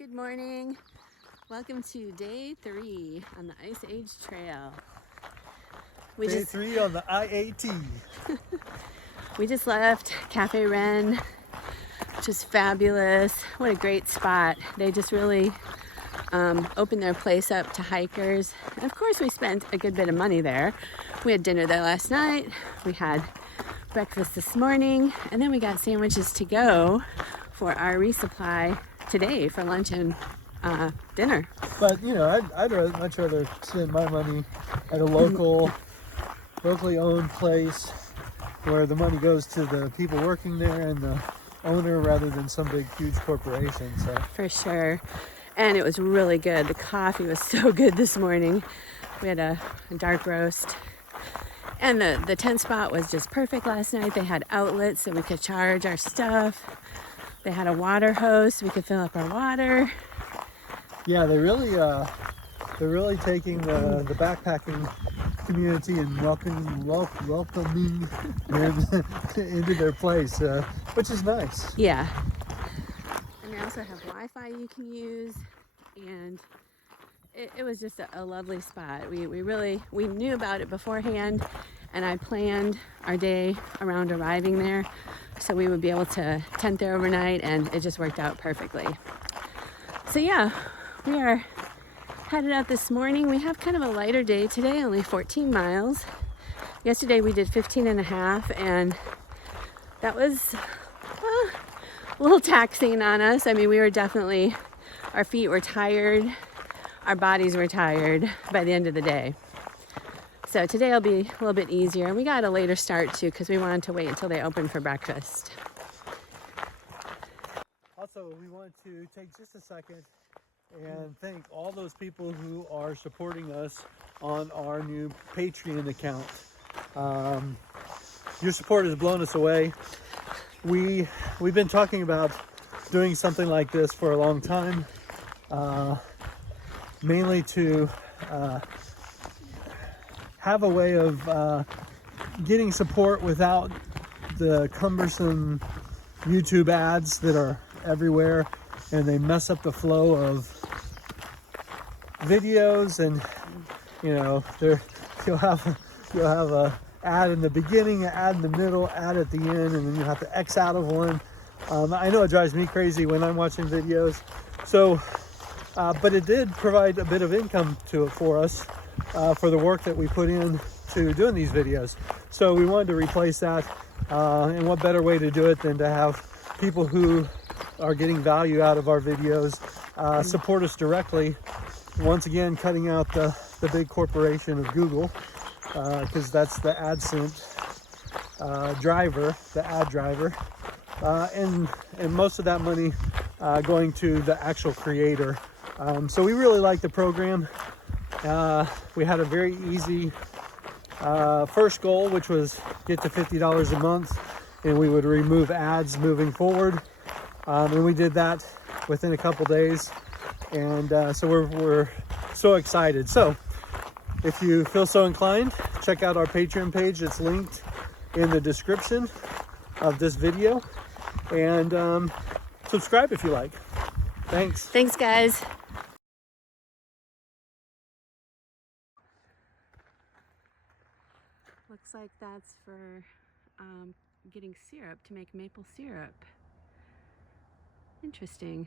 Good morning. Welcome to day 3 on the Ice Age Trail. Day 3 on the IAT. We just left Cafe Wren, which is fabulous. What a great spot. They just really opened their place up to hikers. And of course, we spent a good bit of money there. We had dinner there last night. We had breakfast this morning, and then we got sandwiches to go for our resupply today for lunch and dinner. But you know, I'd much rather spend my money at a locally owned place where the money goes to the people working there and the owner rather than some big huge corporation. So for sure. And it was really good. The coffee was so good this morning. We had a dark roast. And the tent spot was just perfect last night. They had outlets so we could charge our stuff. They had a water hose so we could fill up our water. yeah, they're really taking the backpacking community and welcoming them into their place, which is nice. Yeah. And they also have Wi-Fi you can use, and it was just a lovely spot. We knew about it beforehand, and I planned our day around arriving there so we would be able to tent there overnight, and it just worked out perfectly. So yeah, we are headed out this morning. We have kind of a lighter day today, only 14 miles. Yesterday we did 15 and a half, and that was a little taxing on us. I mean, our feet were tired, our bodies were tired by the end of the day. So today will be a little bit easier. And we got a later start too because we wanted to wait until they opened for breakfast. Also, we want to take just a second and thank all those people who are supporting us on our new Patreon account. Your support has blown us away. We've been talking about doing something like this for a long time, mainly to have a way of getting support without the cumbersome YouTube ads that are everywhere, and they mess up the flow of videos. And you know, you'll have a ad in the beginning, an ad in the middle, ad at the end, and then you have to X out of one. I know it drives me crazy when I'm watching videos. So but it did provide a bit of income for us for the work that we put in to doing these videos. So we wanted to replace that, and what better way to do it than to have people who are getting value out of our videos support us directly, once again cutting out the big corporation of Google, because that's the AdSense driver, the ad driver, and most of that money going to the actual creator. So we really like the program. We had a very easy first goal, which was get to $50 a month, and we would remove ads moving forward. And we did that within a couple days, and so we're so excited. So if you feel so inclined, check out our Patreon page. It's linked in the description of this video, and subscribe if you like. Thanks Guys. Looks like that's for getting syrup to make maple syrup. Interesting.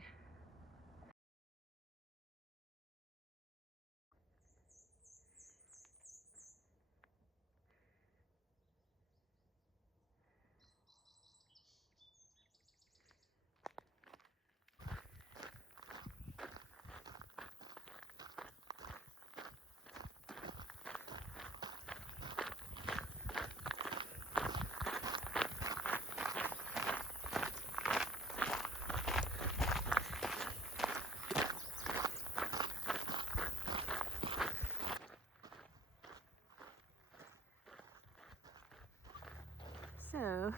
So,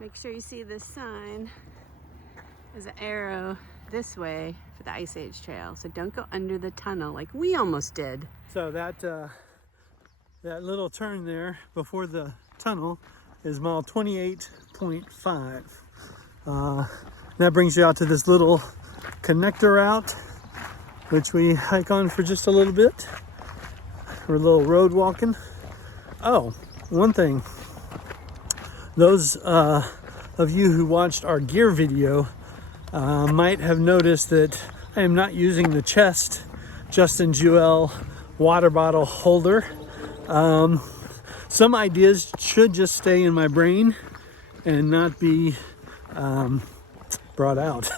make sure you see this sign. There's an arrow this way for the Ice Age Trail. So don't go under the tunnel like we almost did. So that little turn there before the tunnel is mile 28.5. That brings you out to this little connector route, which we hike on for just a little bit. We're a little road walking. Oh, one thing. Those of you who watched our gear video might have noticed that I am not using the chest Justin Jewell water bottle holder. Some ideas should just stay in my brain and not be brought out.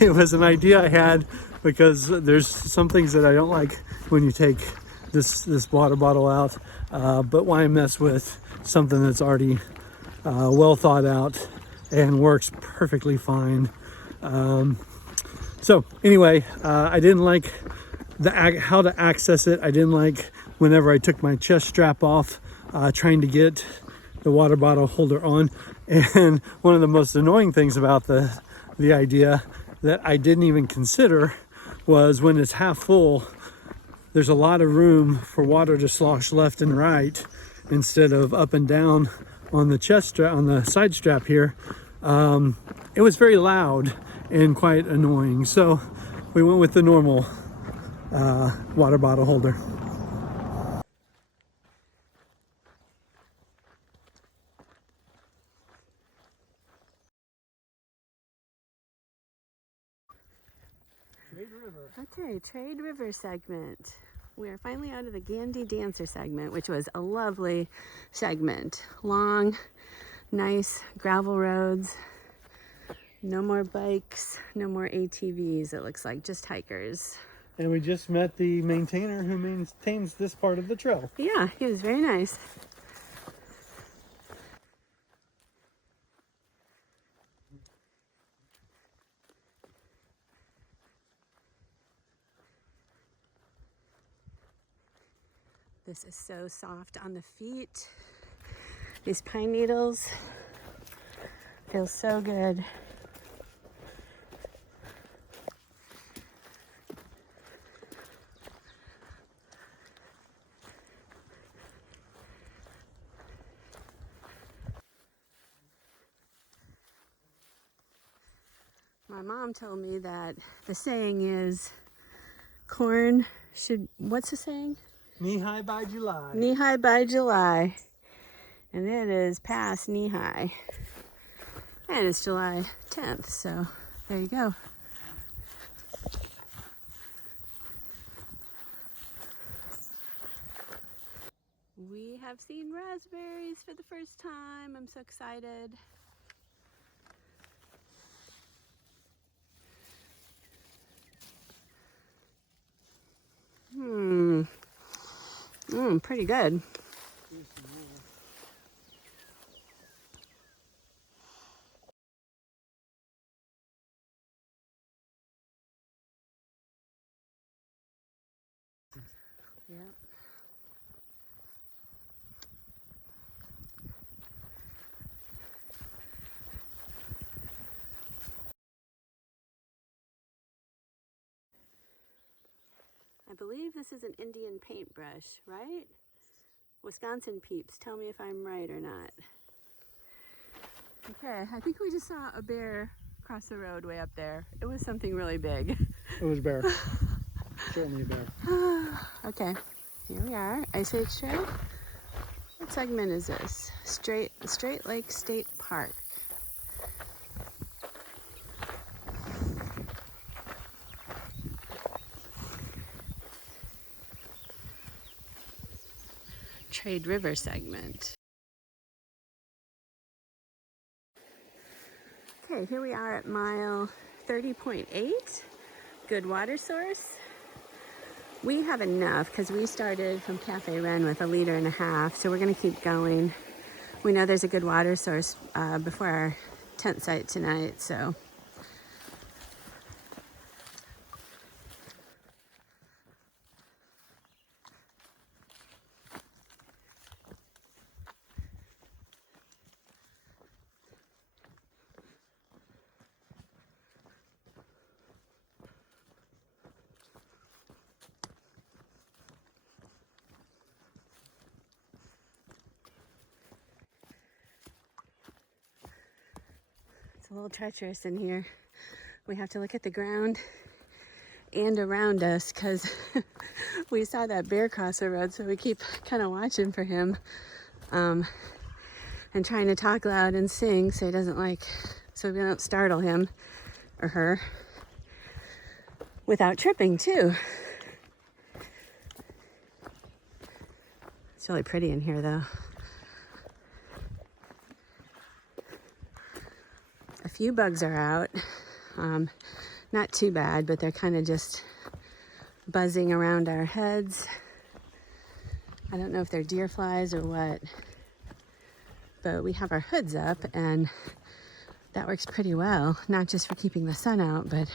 It was an idea I had because there's some things that I don't like when you take this water bottle out, but why mess with something that's already well thought out and works perfectly fine. So anyway, I didn't like how to access it. I didn't like whenever I took my chest strap off, trying to get the water bottle holder on. And one of the most annoying things about the idea that I didn't even consider was when it's half full, there's a lot of room for water to slosh left and right instead of up and down on the chest strap, on the side strap here. It was very loud and quite annoying. So we went with the normal water bottle holder. Okay, Trade River segment. We are finally out of the Gandhi Dancer segment, which was a lovely segment. Long, nice gravel roads. No more bikes, no more ATVs, it looks like, just hikers. And we just met the maintainer who maintains this part of the trail. Yeah, he was very nice. This is so soft on the feet. These pine needles feel so good. My mom told me that the saying is corn should, what's the saying? Knee high by July. Knee high by July. And it is past knee high. And it's July 10th, so there you go. We have seen raspberries for the first time. I'm so excited. Pretty good. Yep. I believe this is an Indian paintbrush, right? Wisconsin peeps, tell me if I'm right or not. Okay, I think we just saw a bear cross the road way up there. It was something really big. It was a bear. Certainly a bear. Okay, here we are, Age Trail. What segment is this? Straight Lake State Park. Trade River segment. Okay, here we are at mile 30.8. Good water source. We have enough because we started from Cafe Wren with 1.5 liters, so we're going to keep going. We know there's a good water source before our tent site tonight, so. It's a little treacherous in here. we have to look at the ground and around us because we saw that bear cross the road, so we keep kind of watching for him and trying to talk loud and sing so he doesn't so we don't startle him or her without tripping too. It's really pretty in here though. A few bugs are out. Not too bad, but they're kind of just buzzing around our heads. I don't know if they're deer flies or what, but we have our hoods up and that works pretty well, not just for keeping the sun out, but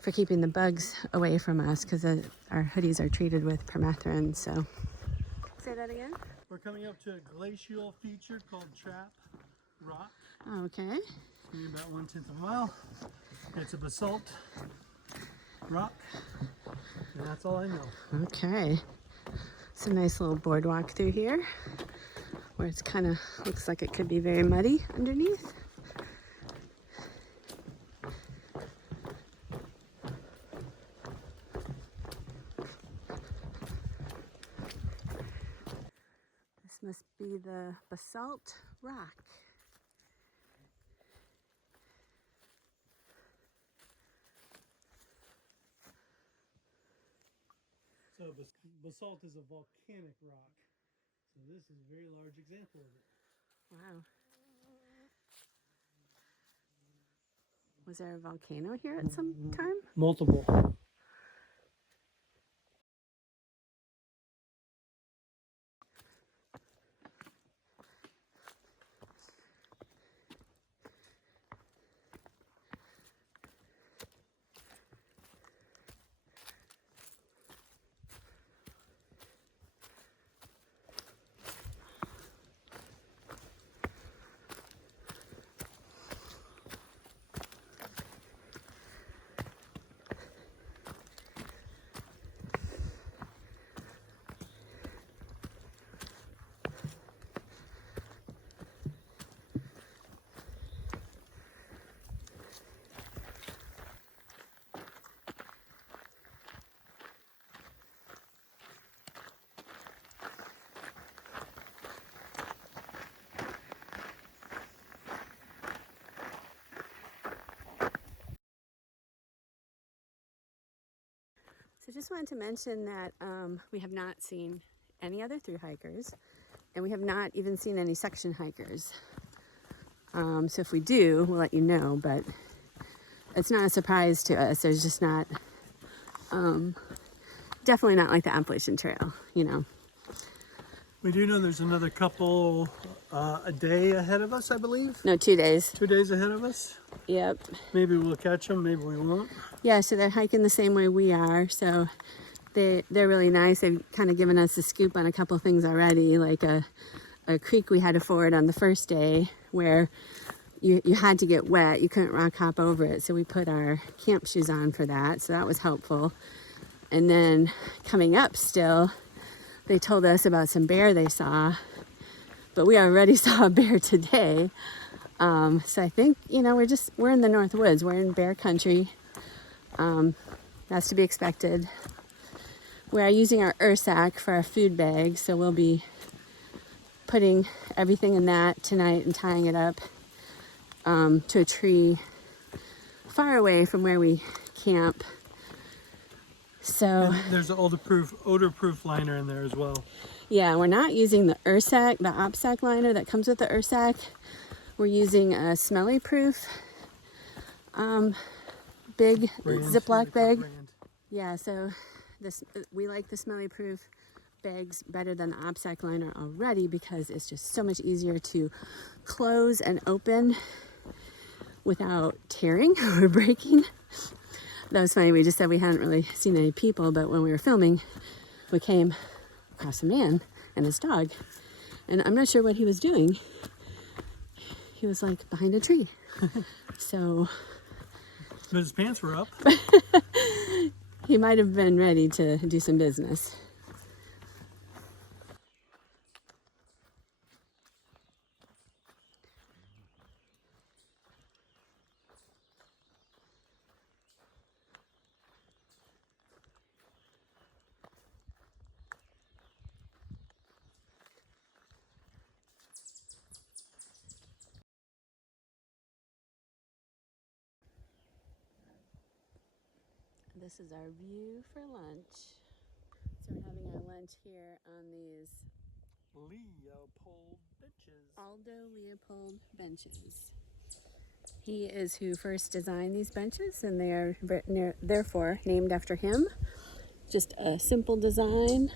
for keeping the bugs away from us because our hoodies are treated with permetherined. So, say that again? We're coming up to a glacial feature called Trap Rock. Okay. Maybe about 1/10 of a mile. It's a basalt rock, and that's all I know. Okay. It's a nice little boardwalk through here where it's kind of looks like it could be very muddy underneath. This must be the basalt rock. So basalt is a volcanic rock. So this is a very large example of it. Wow. Was there a volcano here at some time? Multiple. So just wanted to mention that we have not seen any other thru hikers, and we have not even seen any section hikers. So if we do, we'll let you know, but it's not a surprise to us. There's just not, definitely not like the Appalachian Trail, you know. We do know there's another couple a day ahead of us, I believe. No, 2 days. 2 days ahead of us. Yep. Maybe we'll catch them, maybe we won't. Yeah, so they're hiking the same way we are, so they're really nice. They've kind of given us a scoop on a couple things already, like a creek we had to ford on the first day where you had to get wet. You couldn't rock hop over it, so we put our camp shoes on for that, so that was helpful. And then coming up still, they told us about some bear they saw, but we already saw a bear today. So I think, you know, we're in the North Woods. We're in bear country. That's to be expected. We are using our ursack for our food bag, so we'll be putting everything in that tonight and tying it up to a tree far away from where we camp. So And there's an odor-proof liner in there as well. yeah, we're not using the ursack, the OPSAC liner that comes with the ursack. We're using a smelly-proof big Ziploc bag. Yeah, so we like the smelly-proof bags better than the OPSAC liner already because it's just so much easier to close and open without tearing or breaking. That was funny. We just said we hadn't really seen any people, but when we were filming, we came across a man and his dog, and I'm not sure what he was doing. He was like behind a tree. So But his pants were up. he might have been ready to do some business. This is our view for lunch. So we're having our lunch here on these Leopold Benches. Leopold Benches. He is who first designed these benches, and they are therefore named after him. Just a simple design,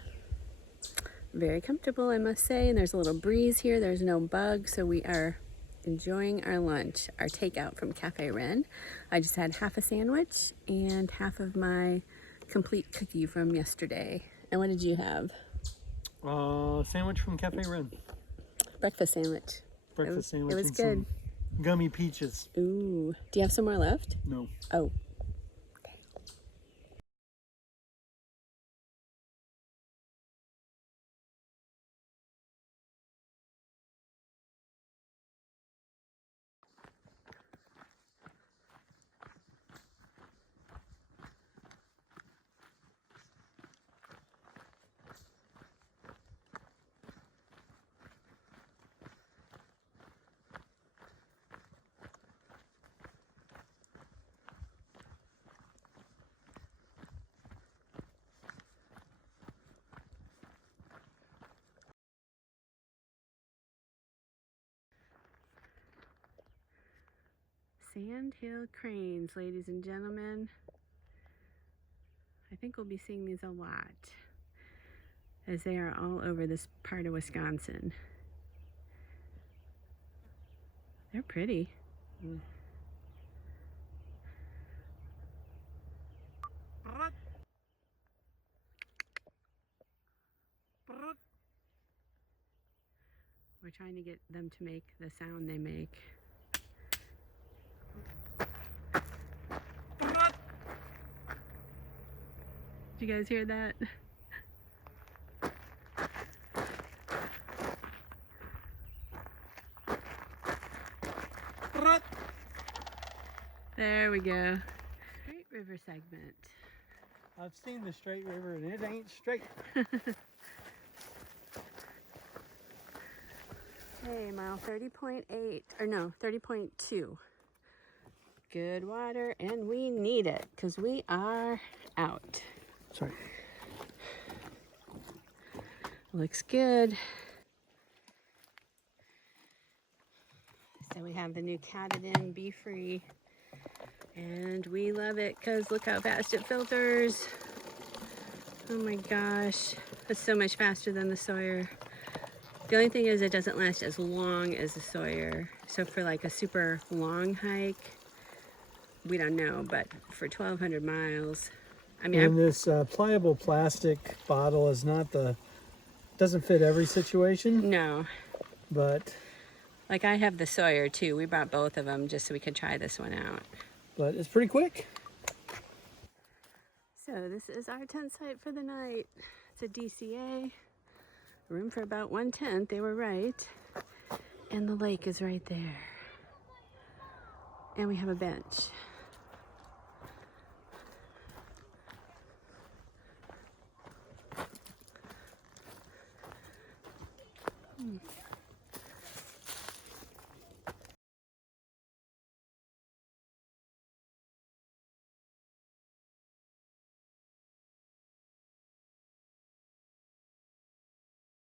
very comfortable, I must say, and there's a little breeze here. There's no bugs, so we are enjoying our lunch, our takeout from Cafe Wren. I just had half a sandwich and half of my complete cookie from yesterday. And what did you have? Sandwich from Cafe Wren. Breakfast sandwich. Breakfast sandwich. It was and good. Some gummy peaches. Ooh. Do you have some more left? No. Oh. Sandhill cranes, ladies and gentlemen. I think we'll be seeing these a lot, as they are all over this part of Wisconsin. They're pretty. Mm. We're trying to get them to make the sound they make. Did you guys hear that? There we go. Straight river segment. I've seen the straight river and it ain't straight. Hey, mile 30.8, or no, 30.2. Good water, and we need it because we are out. Sorry. Looks good. So we have the new Catadin Be Free, and we love it because look how fast it filters. Oh my gosh, it's so much faster than the Sawyer. The only thing is it doesn't last as long as the Sawyer. So for like a super long hike, we don't know, but for 1,200 miles, I mean, And this pliable plastic bottle is not doesn't fit every situation, no. but Like I have the Sawyer too. We brought both of them just so we could try this one out. it's pretty quick. So this is our tent site for the night. It's a DCA. Room for about 1 tent. They were right. And the lake is right there. And we have a bench.